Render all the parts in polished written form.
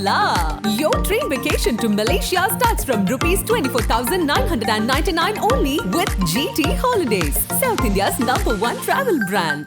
la! Your train vacation to Malaysia starts from rupees 24,999 only with GT Holidays, South India's #1 travel brand.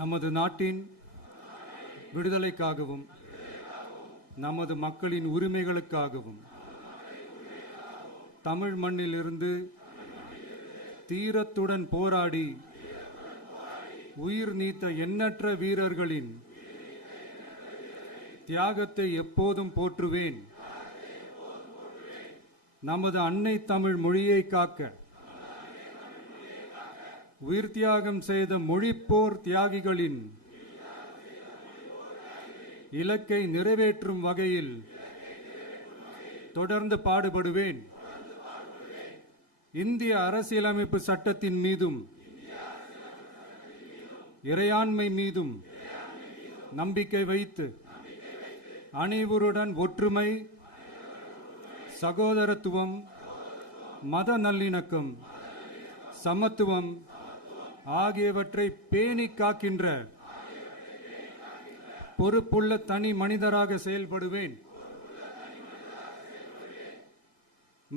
நமது நாட்டின் விடுதலைக்காகவும் நமது மக்களின் உரிமைகளுக்காகவும் தமிழ் மண்ணிலிருந்து தீரத்துடன் போராடி உயிர் நீத்த எண்ணற்ற வீரர்களின் தியாகத்தை எப்போதும் போற்றுவேன். நமது அன்னை தமிழ் மொழியை காக்க உயிர் தியாகம் செய்த மொழிப்போர் தியாகிகளின் இலக்கை நிறைவேற்றும் வகையில் தொடர்ந்து பாடுபடுவேன். இந்திய அரசியலமைப்பு சட்டத்தின் மீதும் இறையாண்மை மீதும் நம்பிக்கை வைத்து அனைவருடன் ஒற்றுமை, சகோதரத்துவம், மத நல்லிணக்கம், சமத்துவம் ஆகியவற்றை பேணி காக்கின்ற பொறுப்புள்ள தனி மனிதராக செயல்படுவேன்.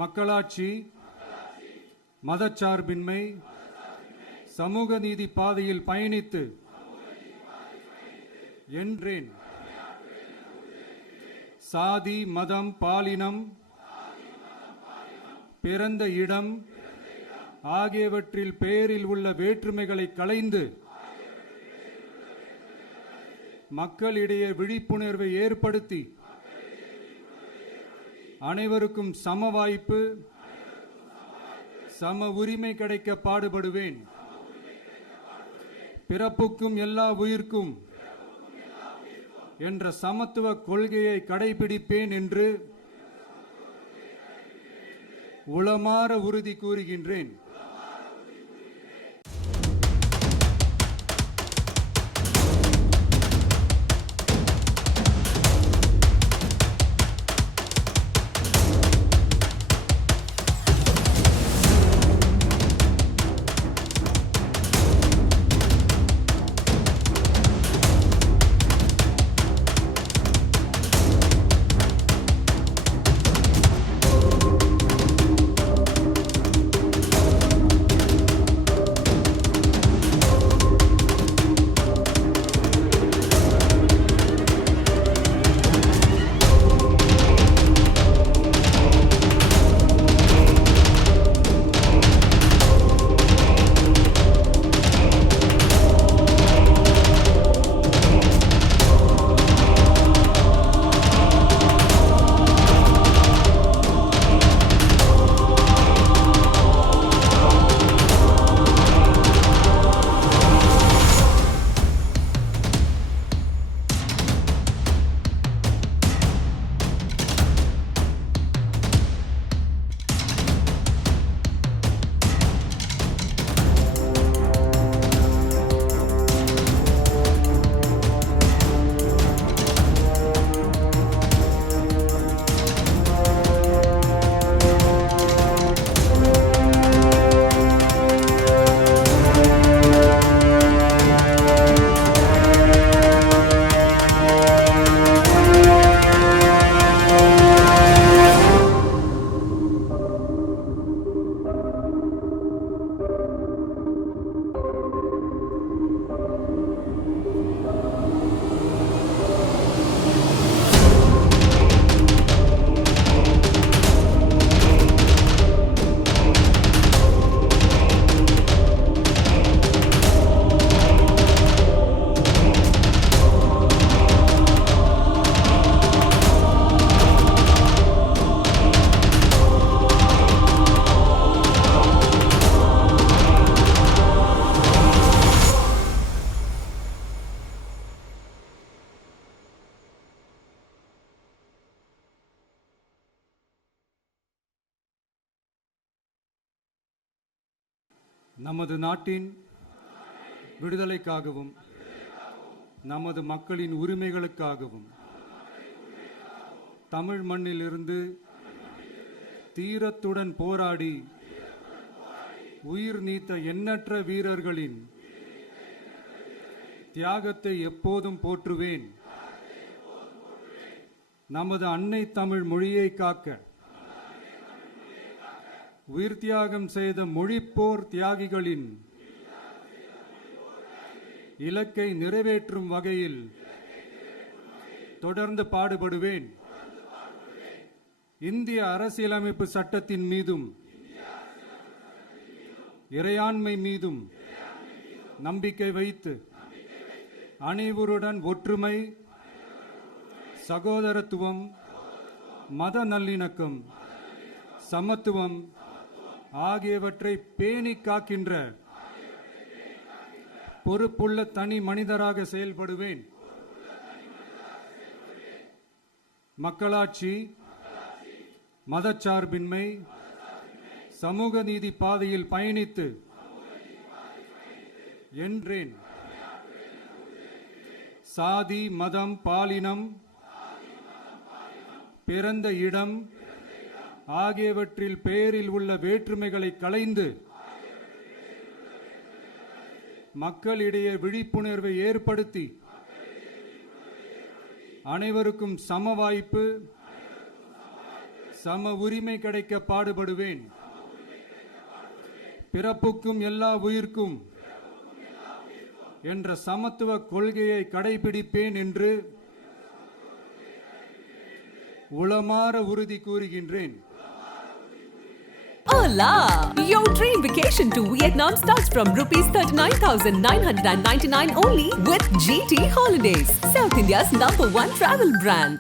மக்களாட்சி, மதச்சார்பின்மை, சமூக நீதி பாதையில் பயணித்து என்றேன். சாதி, மதம், பாலினம், பிறந்த இடம் ஆகியவற்றில் பெயரில் உள்ள வேற்றுமைகளை களைந்து மக்களிடையே விழிப்புணர்வை ஏற்படுத்தி அனைவருக்கும் சம வாய்ப்பு, சம உரிமை கிடைக்க பாடுபடுவேன். பிறப்புக்கும் எல்லா உயிர்க்கும் என்ற சமத்துவ கொள்கையை கடைபிடிப்பேன் என்று உளமாற உறுதி கூறுகின்றேன். நமது நாட்டின் விடுதலைக்காகவும் நமது மக்களின் உரிமைகளுக்காகவும் தமிழ் மண்ணிலிருந்து தீரத்துடன் போராடி உயிர் நீத்த எண்ணற்ற வீரர்களின் தியாகத்தை எப்போதும் போற்றுவேன். நமது அன்னை தமிழ் மொழியை காக்க உயிர் தியாகம் செய்த மொழிப்போர் தியாகிகளின் இலக்கை நிறைவேற்றும் வகையில் தொடர்ந்து பாடுபடுவேன். இந்திய அரசியலமைப்பு சட்டத்தின் மீதும் இறையாண்மை மீதும் நம்பிக்கை வைத்து அனைவருடன் ஒற்றுமை, சகோதரத்துவம், மத நல்லிணக்கம், சமத்துவம் ஆகியவற்றை பேணி காக்கின்ற பொறுப்புள்ள தனி மனிதராக செயல்படுவேன். மக்களாட்சி, மதச்சார்பின்மை, சமூக நீதி பாதையில் பயணித்து என்றேன். சாதி, மதம், பாலினம், பிறந்த இடம் ஆகியவற்றில் பெயரில் உள்ள வேற்றுமைகளை களைந்து மக்களிடையே விழிப்புணர்வை ஏற்படுத்தி அனைவருக்கும் சம வாய்ப்பு, சம உரிமை கிடைக்க பாடுபடுவேன். பிறப்புக்கும் எல்லா உயிர்க்கும் என்ற சமத்துவ கொள்கையை கடைபிடிப்பேன் என்று உளமாற உறுதி கூறுகின்றேன். Hola! Your dream vacation to Vietnam starts from rupees 39,999 only with GT Holidays, South India's #1 travel brand.